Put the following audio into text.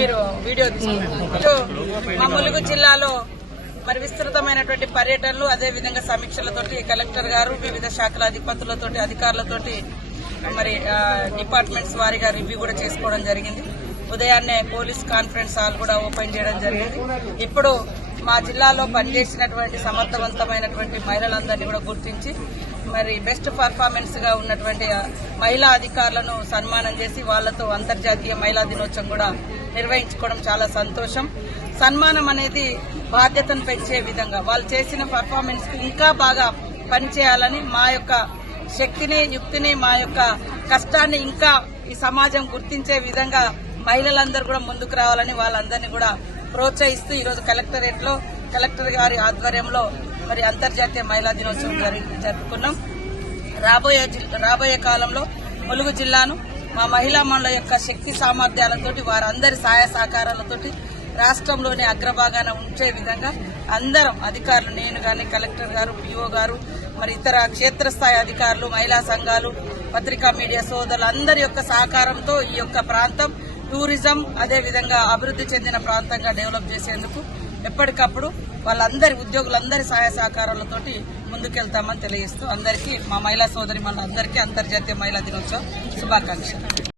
మీరు వీడియో తీసుకున్నారు. మా ములుగు జిల్లాలో మరి విస్తృతమైనటువంటి పర్యటనలు, అదే విధంగా సమీక్షలతోటి కలెక్టర్ గారు వివిధ శాఖల అధిపతులతోటి అధికారులతోటి మరి డిపార్ట్మెంట్స్ వారీగా రివ్యూ కూడా చేసుకోవడం జరిగింది. ఉదయాన్నే పోలీస్ కాన్ఫరెన్స్ హాల్ కూడా ఓపెన్ చేయడం జరిగింది. ఇప్పుడు మా జిల్లాలో పనిచేసినటువంటి సమర్థవంతమైనటువంటి మహిళలందరినీ కూడా గుర్తించి మరి బెస్ట్ పర్ఫార్మెన్స్ గా ఉన్నటువంటి మహిళా అధికారులను సన్మానం చేసి వాళ్లతో అంతర్జాతీయ మహిళా దినోత్సవం కూడా నిర్వహించుకోవడం చాలా సంతోషం. సన్మానం అనేది బాధ్యతను పెంచే విధంగా వాళ్ళు చేసిన పర్ఫార్మెన్స్ కు ఇంకా బాగా పనిచేయాలని, మా యొక్క శక్తిని యుక్తిని మా యొక్క కష్టాన్ని ఇంకా ఈ సమాజం గుర్తించే విధంగా మహిళలందరూ కూడా ముందుకు రావాలని వాళ్ళందరినీ కూడా ప్రోత్సహిస్తూ ఈరోజు కలెక్టరేట్ లో కలెక్టర్ గారి ఆధ్వర్యంలో మరి అంతర్జాతీయ మహిళా దినోత్సవం జరుపుకున్నాం. రాబోయే కాలంలో ములుగు జిల్లాను మా మహిళా మండలి యొక్క శక్తి సామర్థ్యాలతోటి వారందరి సహాయ సహకారాలతోటి రాష్ట్రంలోని అగ్రభాగాన ఉంచే విధంగా అందరం అధికారులు, నేను గాని, కలెక్టర్ గారు, పిఓ గారు, మరి ఇతర క్షేత్రస్థాయి అధికారులు, మహిళా సంఘాలు, పత్రికా మీడియా సోదరులు అందరి యొక్క సహకారంతో ఈ యొక్క ప్రాంతం టూరిజం అదే విధంగా అభివృద్ధి చెందిన ప్రాంతంగా డెవలప్ చేసేందుకు ఎప్పటికప్పుడు వాళ్ళందరి ఉద్యోగులందరి సహాయ సహకారాలతోటి ముందుకెళ్తామని తెలియజేస్తూ అందరికీ, మా మహిళా సోదరి మనందరికీ అంతర్జాతీయ మహిళా దినోత్సవం శుభాకాంక్షలు.